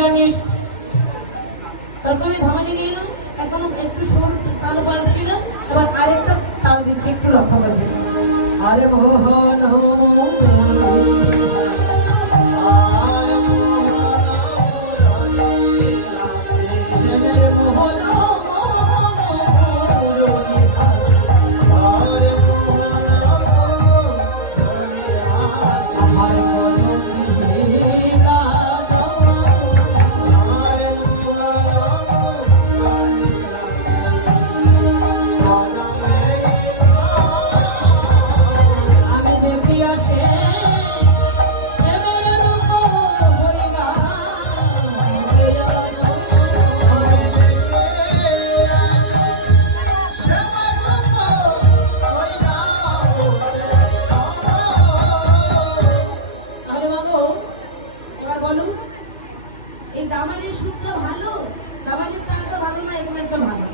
জানিস তুমি ধামালি গেলাম এখন একটু সুর তাল পাল্টে দিলাম এবার আরেকটা তাল দিচ্ছি একটু লক্ষ্য করবে আরে মোহন এই দামানের সুরটা ভালো, দামানের তালটা ভালো না, এগুলো একটা ভালো।